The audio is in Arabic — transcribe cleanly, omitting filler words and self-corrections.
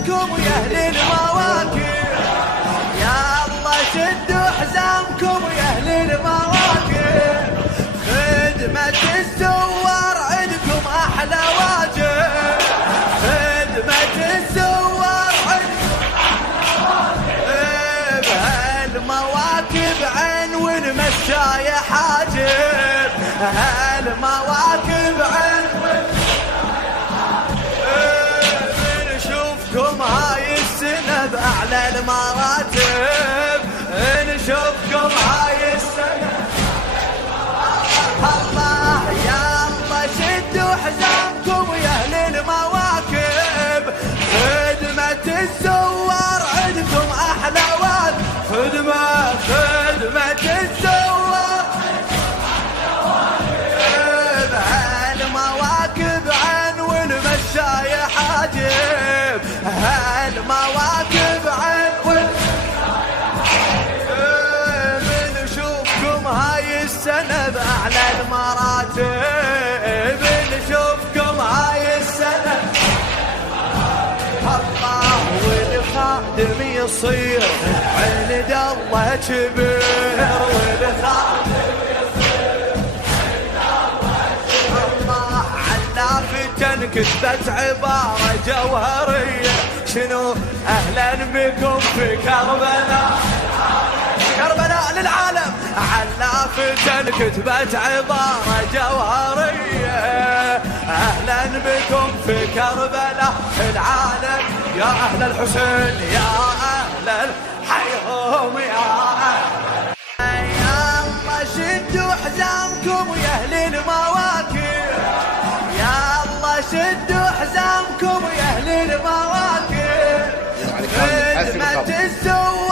حزامكم يا أهل المواكب، يلا شدوا حزامكم يا أهل المواكب، خدمة الزوار عندكم أحلى واجب، خدمة الزوار عندكم بهالمواكب عين والمشاية حاجب، هالمواكب عين نشوفكم هاي السنة بأعلى المراتب، نشوفكم هاي السنة الله، يلا شدوا حزامكم يا أهل المواكب، خدمة الزوار عندكم أحلى واد، خدمة الزوار بهالمواكب عن والمشاية حاجب، هالمواكب عن بنشوفكم هاي السنة بأعلى المراتب، بنشوفكم هاي السنة الله، والخادم يصير عند الله كبير، والخادم يصير عند الله الله، علافتن كتبت عبارة جوهرية، شنو أهلا بكم في كربلاء، كربلاء للعالم، علافتن كتبت عبارة جوهرية، أهلا بكم في كربلاء العالم، يا أهل الحسين يا أهل الحيهم يا أهل، يلا شدوا حزامكم يا أهل المواكب، يلا شدوا حزامكم يا أهل المواكب، خدمة الزوار